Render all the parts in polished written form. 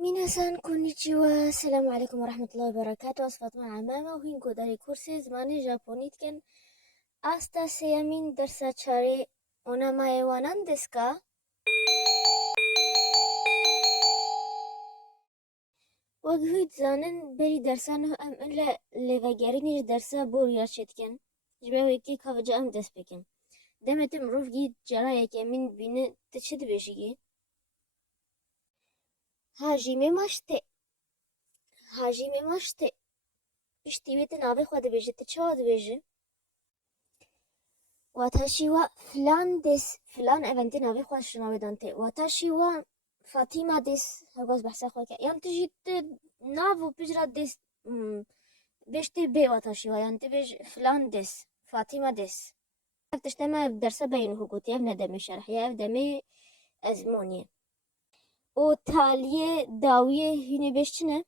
ميناسان كونيتشيوا السلام عليكم ورحمة الله وبركاته. أصفات مع عمامة وهينكو داري كورسي زماني جابونيت كن آستا سيامين درسا چاري اوناماي وانان دسكا وقهويت زانن بري درسانه أم إلا لغاقارينيش درسا بوريا شتكن جباوي كي كافجا أم دس بكن دمتم روفجي جرايا كمين بين تشد بيشيجي هاجي ماشتي بشتيويت نابي خواد بيجي تشواد بيجي واتاشي وا فلان دس فلان ايفنتي نابي خواد شما بدانتي واتاشي وا فاطمة دس هقاز بحثا خوكا يعني تجي نافو بجرا دس بيشتي بي واتاشي وا يعني تبيج فلان دس فاطمة دس تشتما بدرسة بينه قوتي افنا دمي شرح يا افدمي ازموني و تاليه داويه هيني بيشتنه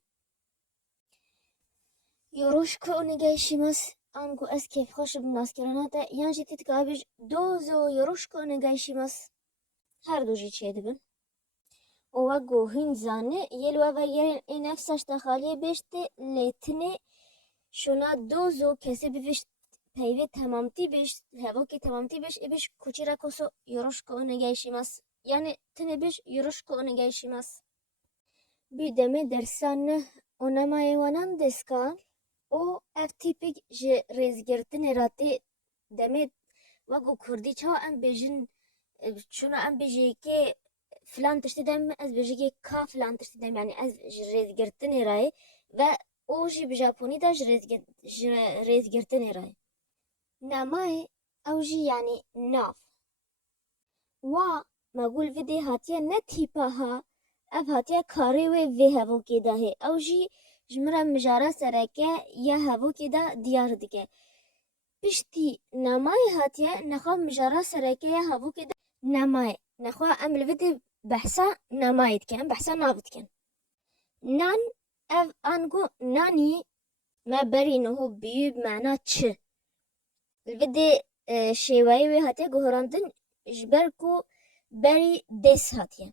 يوروشكو اونيغايشيماس انگو از کیف خوش بناسکراناتا یان جی تیت گابیج دوزو يوروشكو اونيغايشيماس هر دو جي چه دبن و وگو هین زانه یلو وگرین این افساش تخالیه بشته لیتنه شونا دوزو کسی بوشت پیوه تمامتی بشت هوا که تمامتی بشت ایبش کوچی را کسو يوروشكو اونيغايشيماس yani tine beş يوروشكو اونيغايشيماس بیدمه درسانه اونامای وانان دسکا او اف تیپیک جی ریزگرتن راتی دمید وگو کردی چا ام بیجن چون ام بیجی که فلان تشتی دم از بیجی که کا فلان تشتی دم یعنی از ریزگرتن رای و او جی بجاپونی دا ریزگرتن رای نامای او جی یعنی ناف و مقول ویدی هاتیه نتیپا ها اف هاتیه کاری وی هفو که ده او جی جمرا مجارا سرکه یا هفو که ده دیار دکه پشتی نمای هاتیه نخوا مجارا سرکه یا هفو که ده نمای نخوا ام لفت بحثا نمایت کن بحثا نافت کن نان اف انگو نانی ما بری نهو بیو بمعنى چه لفت شیوایی وی هاتیه گوهراندن جبرکو بری دس هاتیه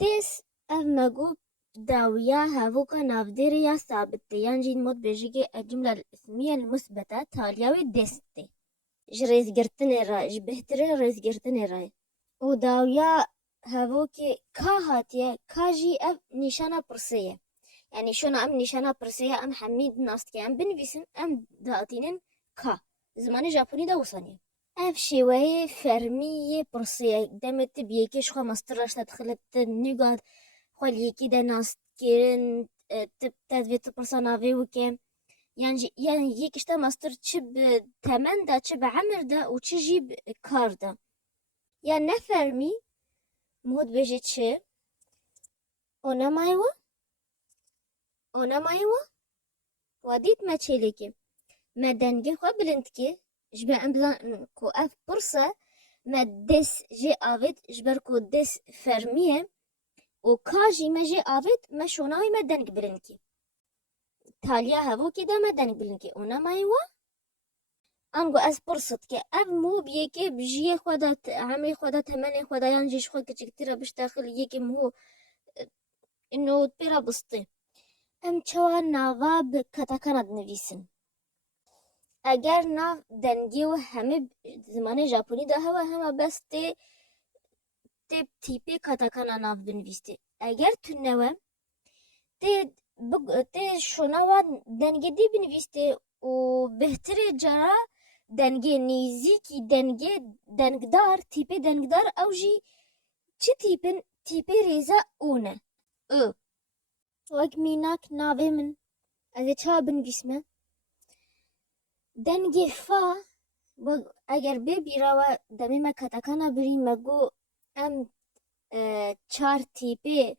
دس اف مگو داوية هافوكا نافديريا ثابتة يعني مود بيجي الجملة الاسمية المثبتة تالياوي ديستي جريز جرتني راي جبهتري ريز جرتني راي وداوية هافوكي كاهاتيا كاجي اف نشانة برسية يعني شونا ام نشانة برسية ام حميد ناستكي ام بنفيسن ام داتينن كا زمان جابوني دا وصاني اف شوية فرمية برسية دمت بيكيش خوا مسترش تدخلت نقاد خوالیکی ده ناست کردن تدویت پرساناوی و که yani یکیش تا ماستر چه به تمن ده چه به عمر ده و چه جیب کار ده یا نفرمی مود بجه چه اونمایوا ودیت ما چه لیکی ما دنگه خواه بلند که جبه ام بزن کو اف پرسه ما دس جه آوید جبر کو دس فرمیه و کاجی مجی آوید ما شونای ما دنگ بلنکی تالیا هفو که ده ما دنگ بلنکی اونا مایوا انگو از پرسد که اف مو بیه که بجیه خواده عمری خواده تمنی خواده یانجیش خود کچکتیره بش داخل یکی مو انو پیرا بسته ام چوا ناوا بکتاکاند نویسن اگر ناو دنگی و همه زمان ژاپنی ده هوا همه بس تیپی کتاکانا ناو بنویسته اگر تو نوه تی شوناوا دنگی دی بنویسته و بهتر جرا دنگی نیزیکی دنگدار تیپی دنگدار او جی چه تیپی ریزا اونه او وگ میناک ناوه من از چا بنویسمه دنگی فا اگر ببیرا و دمی ما کتاکانا بری مگو ام چار تیپی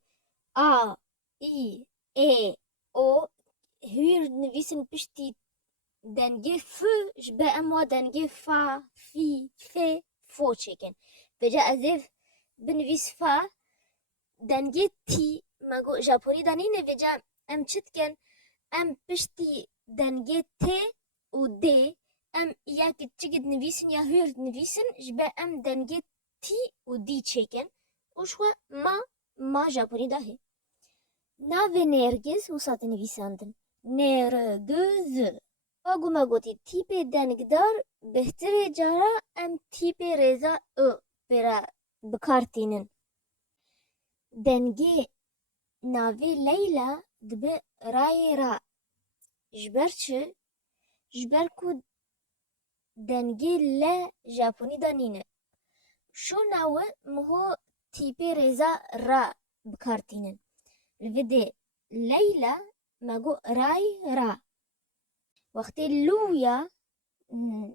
A, I, E, O hur nivisen pişti denge F jbe emwa denge fa, fi, fe, fo çeken. Veja azif binvis fa denge ti mago Japoni danine veja em çitken em pişti denge T u D em ya küçük nivisin ya hür nivisin jbe em denge T u D çeken. O şwa ma Japoni dahi. Navê Nêrgiz wisa dinivîsandin. Nêrgiz. Wagu me gotî tîpê dengdar bihtirê cara em tîpê rêza pêre bikartînin. Dengê navê Leyla dibe rayê ra. Ji ber çi? Ji ber ku dengê le Japonî da nîne. Şona we miho tîpê rêza ra bikartînin. Li vê de Leyla me got ray ra. Wextê lûya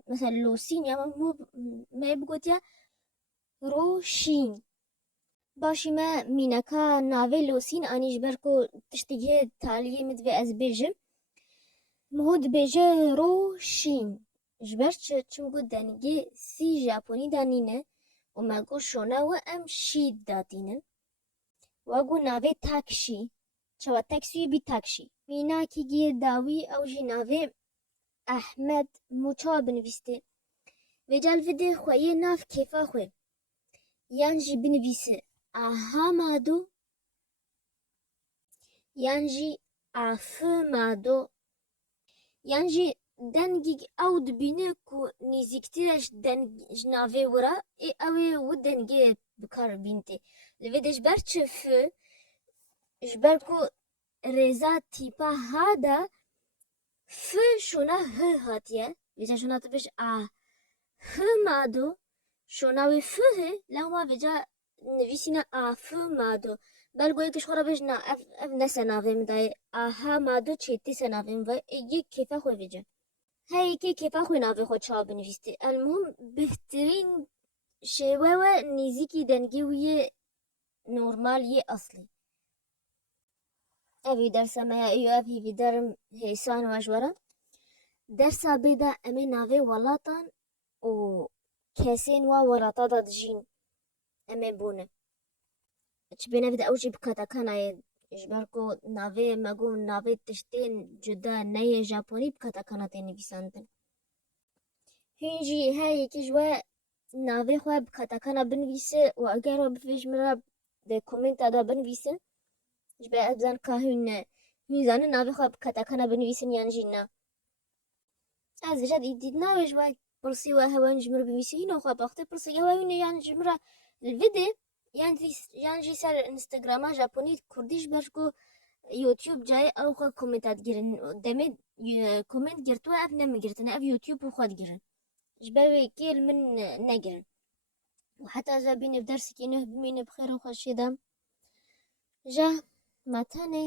mesela lûsîn ya me bigotiya roşîn. Başî me mîneka navê lûsîn anî ji ber ku tiştekî taliyê min divê ez bêjim miho dibêje roşîn. Ji ber çi? Çimku dengê sî Japonî da nîne û me got şona we em şî datînin. Wagu navê takşî. Çawa taksiyê bî takşî. Mînakî girdawî ew jî navê Ehmed Muça binivîste. Vê cal vidê xweyê nav kêfa xwe. Yan jî binivîse Ahamado yan jî Afımado. Yan jî dengî ew dibîne ku nêzîktir e ji navê we ra ê ew ê wi dengê bikar bînte. Li vê de ji ber çi fi? Ji ber ku rêza tîpa ha da fi şona hı hatiye. Vêca şona tu bêj Ahımado. Şona wê fi he lewma vêca nivîsîne Afımado. Belgoyekî ji xwe re bêj na ev ne ser navê min da ye. Ahamado çêtî ser navê min ve yê kêfa xwe vêce. Heyekê kêfa xwe navê xwe çawa binivîste. Elmuhim bihtirîn şêwe we nêzîkî dengê wî yê normal yê aslî. Evî dersa me ya îyo ev hîvî derim hêsan we ji we re. Dersa bê de em ê navê welatan û kesên wa welata da dijîn em ê bonin. Çi bêne vê de ew jî bi katekanayê ji ber ku navê me got navê tiştên cuda neyê Japonî bi katekana tê nivîsandin. Hûn jî heyekî ji we navê xwe bi katekana binivîse û eger we bifêj min re di komenta da binivîsin ji ber ez bizanim ka hûn zanin navê xwe bi katekana binivîsin yan jî na. Ez vêja navê ji we pirsî we hewa hûn ji min re binivîse hîno xwe baxtê pirsî hewa hûn ê yan ji min re li vê de yan jî ser Instagrama Japonî Kurdî ji ber ku YouTube cayê ew xwe komenta digirin. Demê koment girtiwe ev ne min girtine ev YouTube û xwe digirin. Ji ber wê kê li min negirin. û heta ez ve bîne dersekî nû bimîne bi xêr û xweşî de ja me tenê